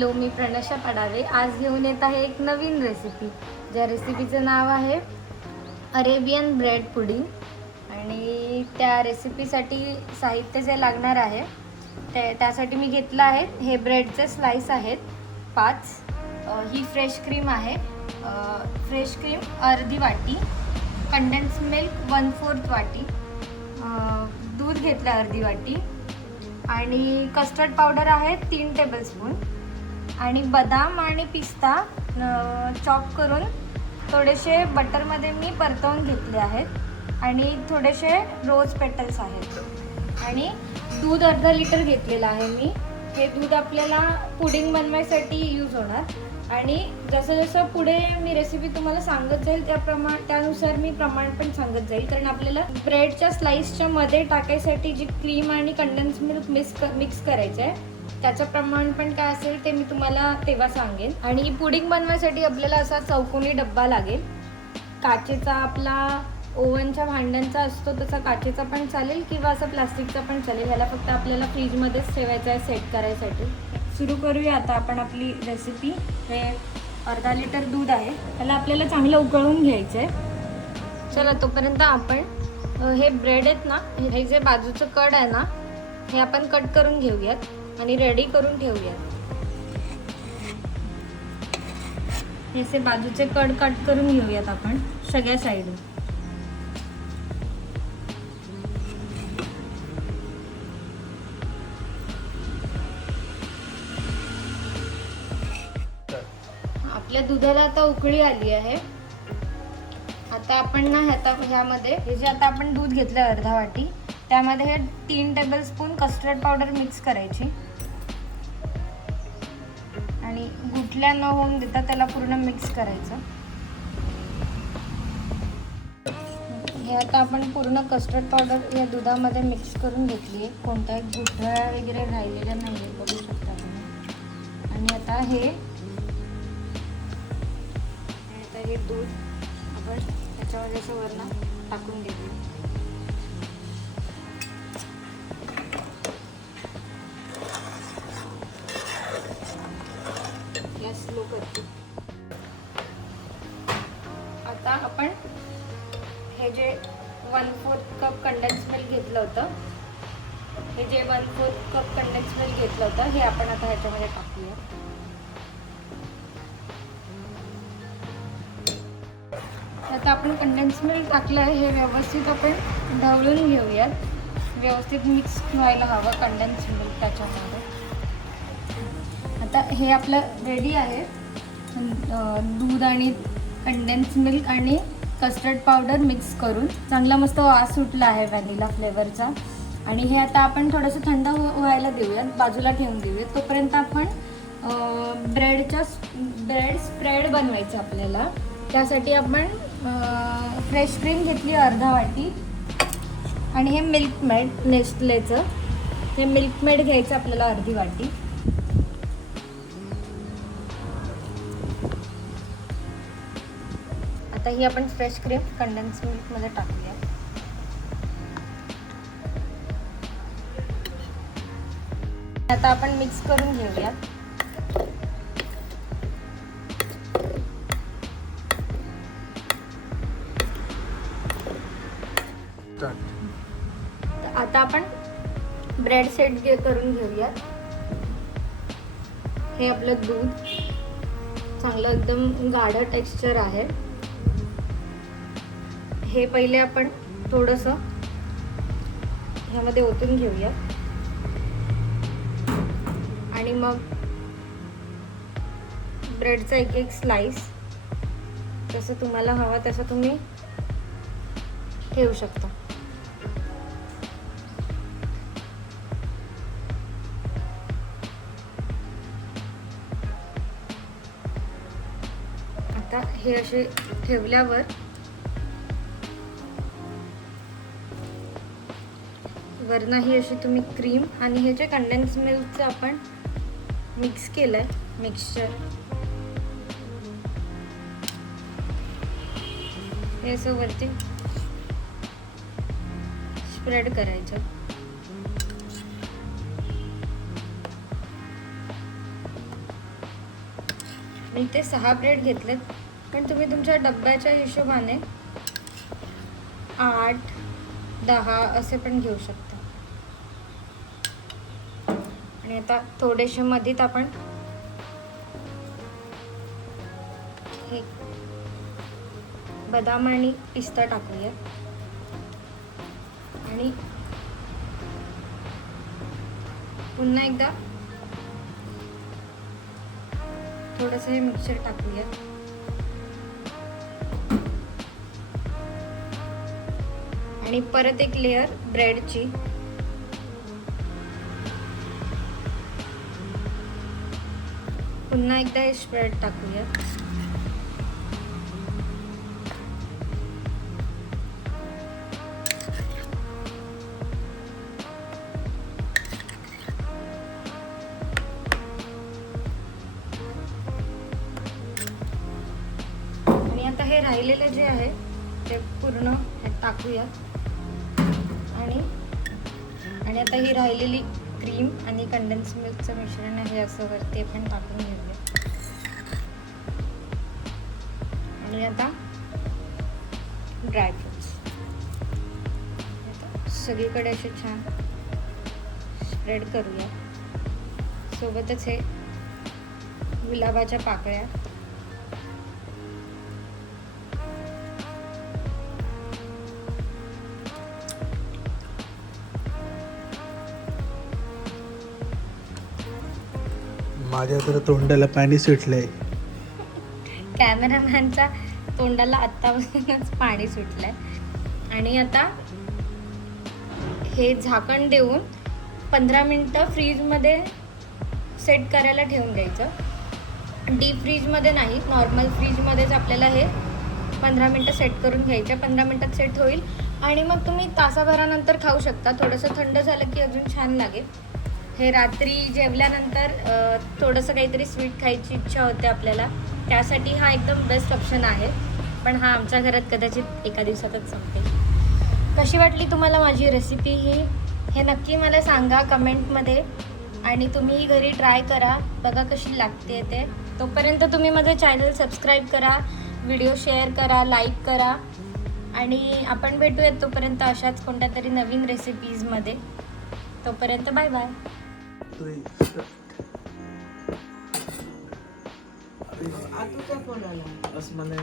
Hello, मी प्रणशा पडावे. आज घेऊन येत आहे एक नवीन रेसिपी. ज्या रेसिपीचं नाव आहे अरेबियन ब्रेड पुडिंग. आणि त्या रेसिपीसाठी साहित्य जे लागणार आहे त्यासाठी मी घेतलं आहे, हे ब्रेडचे स्लाइस आहेत 5. ही फ्रेश क्रीम आहे, फ्रेश क्रीम अर्धी वाटी, कंडेन्स मिल्क 1/4 वाटी, दूध घेतलं अर्धी वाटी, आणि कस्टर्ड पावडर आहे 3 टेबलस्पून, आणि बदाम आणि पिस्ता चॉप करून थोडेसे बटरमध्ये मी परतवून घेतले आहेत, आणि थोडेसे रोज पेटल्स आहेत, आणि दूध अर्धा लिटर घेतलेलं आहे मी. हे दूध आपल्याला पुडिंग बनवायसाठी यूज होणार, आणि जसं जसं पुढे मी रेसिपी तुम्हाला सांगत जाईल त्यानुसार मी प्रमाण पण सांगत जाईल, कारण आपल्याला ब्रेडच्या स्लाइसच्या मध्ये टाकायसाठी जी क्रीम आणि कंडेन्स मिल्क मिक्स करायचं आहे, त्याचं प्रमाण पण काय असेल ते मी तुम्हाला तेव्हा सांगेन. आणि पुडिंग बनवायसाठी आपल्याला असा चौकोनी डब्बा लागेल. काचेचा आपला ओव्हनच्या भांड्यांचा असतो तसा काचेचा पण चालेल, किंवा असं प्लास्टिकचा पण चालेल. ह्याला फक्त आपल्याला फ्रीजमध्येच ठेवायचं आहे सेट करायसाठी. सुरू करूया आता आपण आपली रेसिपी. हे अर्धा लिटर दूध आहे, त्याला आपल्याला चांगलं उकळून घ्यायचं आहे. चला, तोपर्यंत आपण हे ब्रेड आहेत ना, हे जे बाजूचं कड आहे ना, हे आपण कट करून घेऊयात आणि रेडी करून ठेवूयात. हे असे बाजूचे कड कट करून घेऊयात आपण सगळ्या साईडून. आपल्या दुधाला आता उकळी आली आहे. आता आपण ना ह्यामध्ये हे जे आता आपण दूध घेतलं अर्धा वाटी, त्यामध्ये हे 3 टेबलस्पून कस्टर्ड पावडर मिक्स करायची, आणि गुठल्या न होऊन देता त्याला पूर्ण मिक्स करायचं. हे आता आपण पूर्ण कस्टर्ड पावडर या दुधामध्ये मिक्स करून घेतली आहे. कोणत्याही गुठळ्या वगैरे राहिलेल्या नाही आहे, बघू शकता तुम्ही. आणि आता हे दूध आपण त्याच्यामध्ये असं वरनं टाकून घेऊया. गॅस स्लो करते. आता आपण हे जे 1/4 कप कंडेन्स मिल्क घेतलं होतं, हे आपण आता ह्याच्यामध्ये टाकूया. आता आपण कंडेन्स मिल्क टाकलं आहे, हे व्यवस्थित आपण ढवळून घेऊयात. व्यवस्थित मिक्स व्हायला हवं कंडेन्स मिल्क त्याच्यामध्ये. आता हे आपलं रेडी आहे. दूध आणि कंडेन्स मिल्क आणि कस्टर्ड पावडर मिक्स करून चांगला मस्त वास सुटला आहे व्हॅनिला फ्लेवरचा. आणि हे आता आपण थोडंसं थंड व्हायला देऊयात, बाजूला ठेवून देऊयात. तोपर्यंत आपण ब्रेड स्प्रेड बनवायचं आपल्याला. त्यासाठी आपण फ्रेश क्रीम घेतली अर्धा वाटी, आणि हे मिल्क मेड नेस्टलेचं हे मिल्क मेड घ्यायचं आपल्याला अर्धी वाटी. आता ही आपण फ्रेश क्रीम कंडेन्स मिल्कमध्ये टाकूया. आता आपण मिक्स करून घेऊयात. आता आपण ब्रेड सेट करून घेऊयात. हे आपलं दूध चांगलं एकदम गाढ टेक्स्चर आहे. हे पहिले आपण थोडंसं ह्यामध्ये ओतून घेऊया, आणि मग ब्रेडचा एक एक स्लाइस जसं तुम्हाला हवा तसं तुम्ही ठेवू शकता. आता हे असे ठेवल्यावर वरनं ही अशी तुम्ही क्रीम आणि हे जे कंडेन्स मिल्कचं आपण मिक्स केलंय मिक्सचर, हे असं वरती स्प्रेड करायचं. मी ते 6 ब्रेड घेतलेत, पण तुम्ही तुमच्या डब्याच्या हिशोबाने 8, 10 असे पण घेऊ शकता. आणि आता थोडेसे मधीत आपण हे बदाम आणि पिस्ता टाकूया आणि पुन्हा एकदा थोडंसं हे मिक्सर टाकूया. आणि परत एक लेयर ब्रेडची. पुन्हा एकदा हे स्प्रेड टाकूया. आणि आता हे राहिलेलं जे आहे ते पूर्ण टाकूया. आणि आता ही राहिलेली क्रीम आणि कंडेन्स मिल्कचं मिश्रण आहे असं वरती पण टाकून घेऊया. आणि आता ड्रायफ्रुट्स सगळीकडे असे छान स्प्रेड करूया. सोबतच हे गुलाबाच्या पाकळ्या. माझ्या तर तोंडाला पाणी सुटलंय. कॅमेरामॅनच्या तोंडाला आत्तापासूनच पाणी सुटलंय. आणि आता हे झाकण देऊन 15 मिनटं फ्रीजमध्ये सेट करायला ठेवून द्यायचं. डीप फ्रीजमध्ये नाही, नॉर्मल फ्रीजमध्येच आपल्याला हे 15 मिनटं सेट करून घ्यायचं. 15 मिनटात सेट होईल आणि मग तुम्ही तासाभरानंतर खाऊ शकता. थोडंसं थंड झालं की अजून छान लागेल. हे रात्री जेवल्यानंतर थोडंसं काहीतरी स्वीट खायची इच्छा होते आपल्याला, त्यासाठी हा एकदम बेस्ट ऑप्शन आहे. पण हा आमच्या घरात कदाचित एका दिवसातच संपेल. कशी वाटली तुम्हाला माझी रेसिपी हे नक्की मला सांगा कमेंटमध्ये. आणि तुम्ही घरी ट्राय करा, बघा कशी लागते ते. तोपर्यंत तुम्ही माझं चॅनल सबस्क्राईब करा, व्हिडिओ शेअर करा, लाईक करा. आणि आपण भेटूयात तोपर्यंत अशाच कोणत्या तरी नवीन रेसिपीजमध्ये. तोपर्यंत बाय बाय. आतूचा फोन आला. असं मला